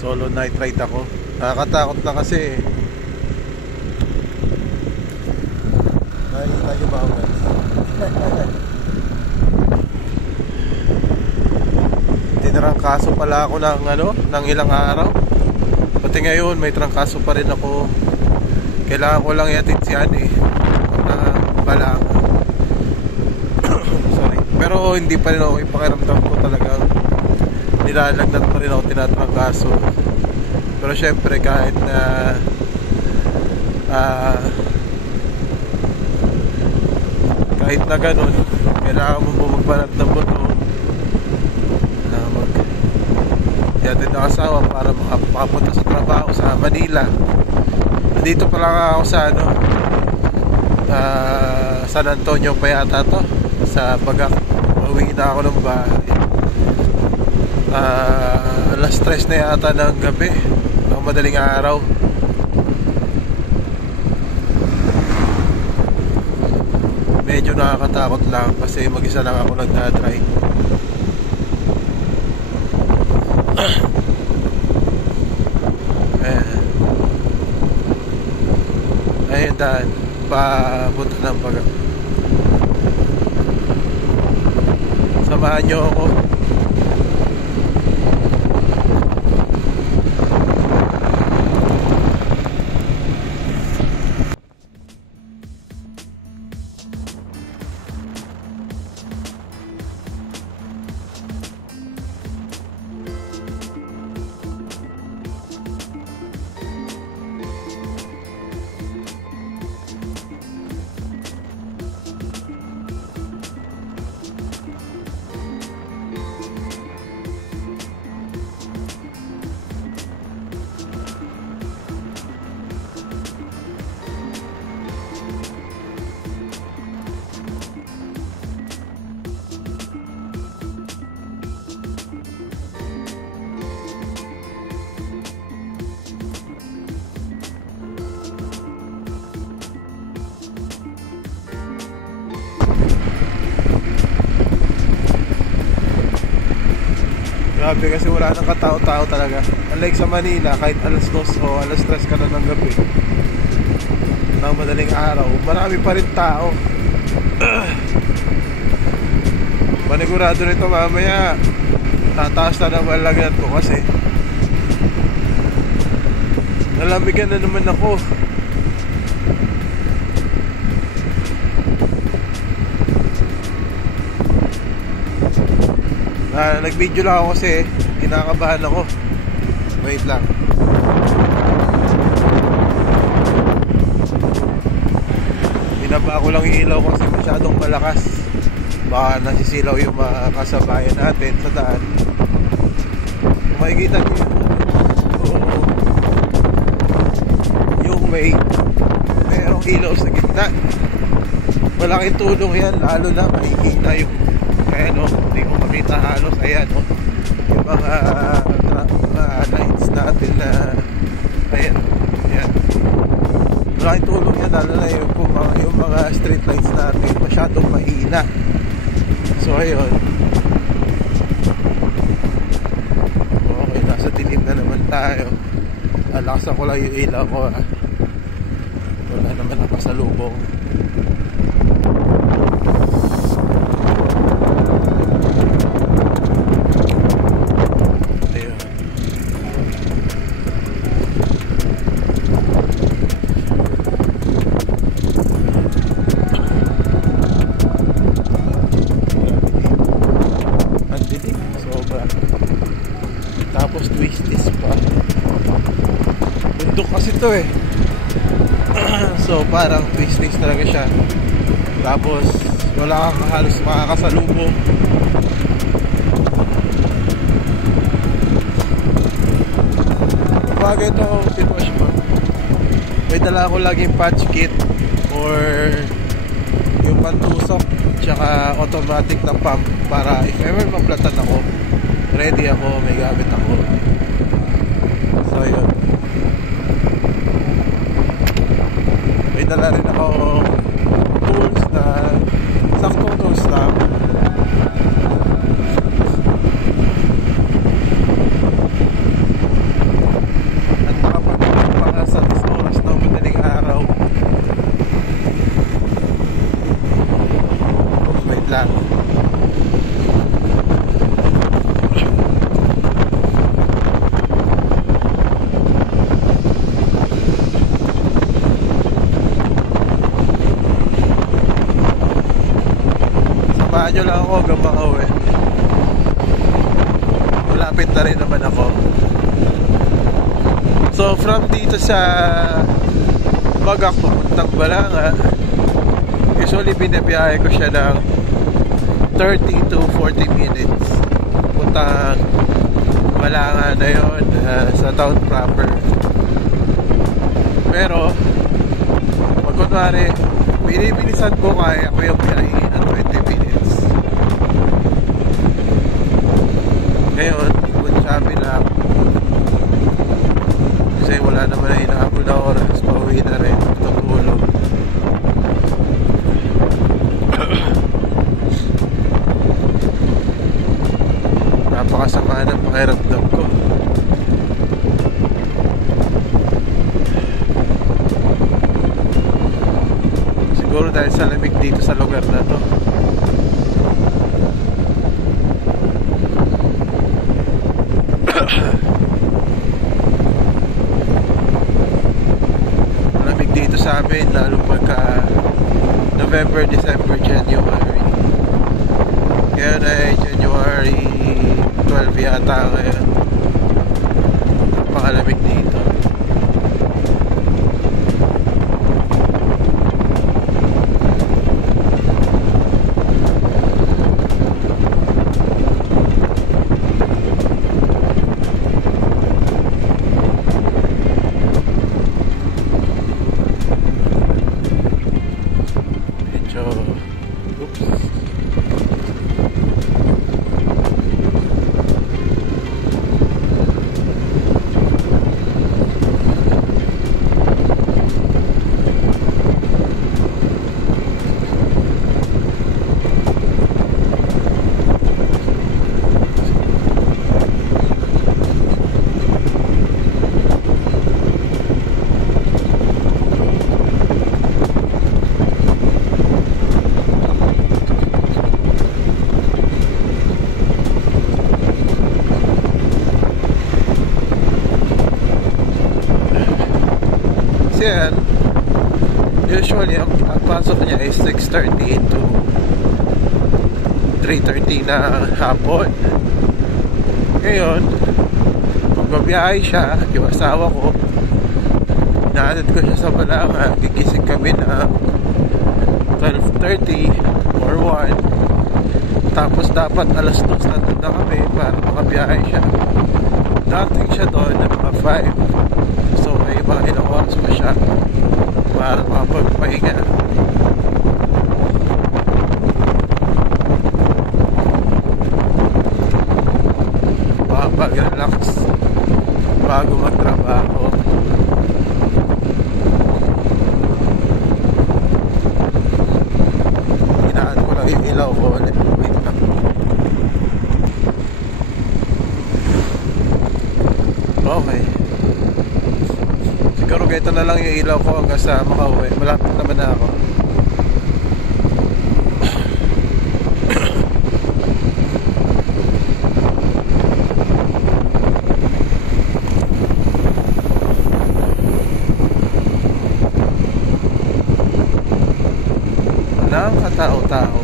Solo night ride ako. Nakakatakot na kasi. Nakikita nyo ba ako guys? Tinarangkaso pala ako ng ilang araw. Pati ngayon may trangkaso pa rin ako. Kailangan ko lang iatid si Annie bala. Sorry. Pero hindi pa rin ako, ipakiramdam ko talagang nilalagnat pa rin ako, tinatrangkaso. Pero syempre kahit na kahit na ganun, kailangan mo bumagbanat ng buto na yatid ng asawa para makapunta sa trabaho sa Manila. Dito pa lang ako sa San Antonio pa yata to, sa Bagak. Uwi na ako ng bahay. Alas 3 na yata ng gabi, ng madaling araw. Medyo nakakatakot lang kasi mag-isa lang ako nagdadrive. Ayun daan, papunta ng Bagak. Samahan nyo ako. Grabe kasi wala nang katao-tao talaga. Unlike sa Manila, kahit alas 2 o alas 3 ka na ng gabi, ng madaling araw, marami pa rin tao. Manigurado nito mamaya tataas na naman lagnat ko kasi nalamigan na naman ako. Nag-video lang ako kasi kinakabahan ako. Wait lang. Binaba ko lang yung ilaw kasi masyadong malakas. Baka nasisilaw yung mga kasabayan natin sa daan. Kung makikita nyo yung mayroong ilaw sa gitna, malaking tulong yan. Lalo na makikita yung hindi ko makita halos. Ayan yung mga lights natin na ayan. Malaking tulong yan, lalo na yung mga street lights natin masyadong mahina. So ayun, okay, nasa dilim na naman tayo. Alaksan ko lang yung ilaw ko. Wala naman nakasalubong. Tapos twisties pa. Bundok kasi to eh. So parang twisties talaga siya. Tapos wala kang halos makakasalubong. Bagay ito sitwasyon. May dala ako laging patch kit or yung pantusok tsaka automatic na pump para if ever maplatan ako, ready ako, may gamit ako. So yun, may dala rin ako tools na saktong tools lang. Samahan nyo lang ako hanggang makauwi. Malapit na rin naman ako. So from dito sa Bagak papuntang Balanga, usually binabiyahe ko siya ng 30 to 40 minutes. Puntang Balanga na yun, sa town proper. Pero pag kunwari binibilisan ko, kaya ko yung biyahe ng 20 minutes. Ngayon, good sabi lang, kasi wala naman na inaabot na oras, pauwi na rin, tutulog. Napakasama ng pakiramdam ko. Siguro dahil sa lamig dito sa lugar na to. Lamig dito sa amin, lalo pagka November, December, January. Ngayon ay January 12 yata ngayon. Napakalamig dito. Yan, usually ang pasok niya is 6:30 to 3:30 na hapon. Ngayon, pag mabiyahe siya, yung asawa ko, naatid ko siya sa Balanga, gigising kami na 12:30 or 1, tapos dapat alas 2 na doon na kami para makabiyahe siya. Dating siya doon na mga 5. So may mga ilang oras pa siya para makapagpahinga. Makapag-relax bago magtrabaho. Hinaan ko lang yung ilaw ko ulit. Wait lang. Okay. Siguro ito na lang yung ilaw ko hanggang sa makauwi. Malapit naman na ako. Walang katao-tao.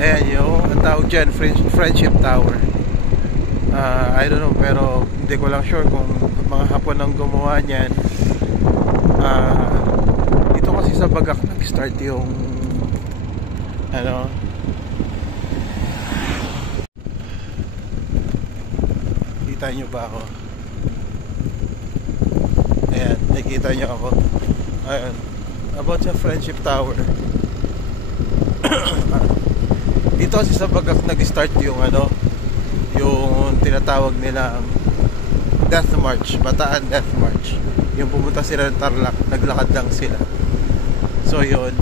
Ayan yung tawag dyan, Friendship Tower. I don't know, pero hindi ko lang sure kung mga Hapon ang gumawa niyan. Dito kasi sa Bagak nag-start yung ano, kita nyo ba ako? Ayan, nakikita nyo ako. Ayan, about sa Friendship Tower. Dito kasi sa Bagak nag-start yung ano, yung tinatawag nila Death March, Bataan Death March. Yung pumunta sila ng Tarlac, naglakad lang sila. So yun,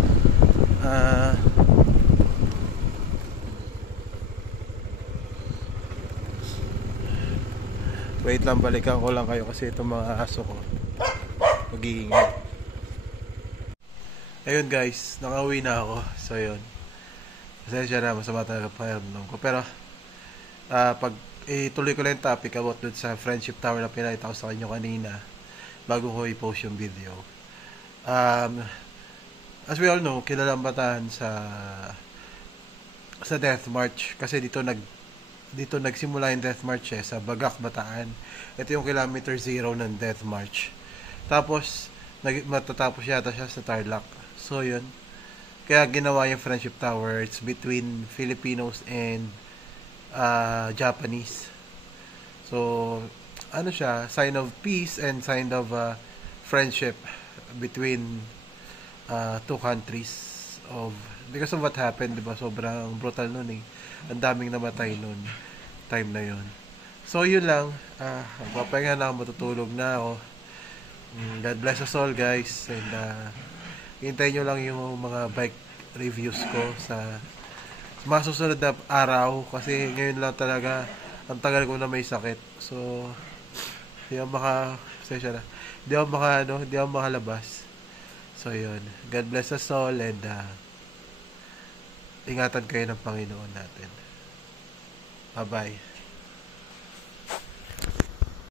wait lang, balikan ko lang kayo kasi itong mga aso ko mag-iingay. Ayun guys, nakauwi na ako. So yun, Pasensya na, masama talaga pakiramdam ko. Pero, pag ituloy ko lang yung topic about dun sa Friendship Tower na pinakita ko sa kanyo kanina, bago ko i-post yung video. Um, as we all know, kilala ang Bataan sa Death March. Kasi dito nagsimula yung Death March sa Bagak, Bataan. Ito yung kilometer 0 ng Death March. Tapos, matatapos yata siya sa Tarlac. So, yun. Kaya ginawa yung Friendship Tower. It's between Filipinos and Japanese. So, ano siya? Sign of peace and sign of friendship between two countries. Because of what happened, diba? Sobrang brutal nun eh. Ang daming namatay nun. Time na yun. So, yun lang. Magpapahinga na ako, matutulog na ako. God bless us all, guys. And hintayin nyo lang yung mga bike reviews ko sa mga susunod na araw. Kasi ngayon lang talaga ang tagal ko na may sakit. So, hindi ako makalabas. So, yun. God bless us all and ingatan kayo ng Panginoon natin. Bye-bye.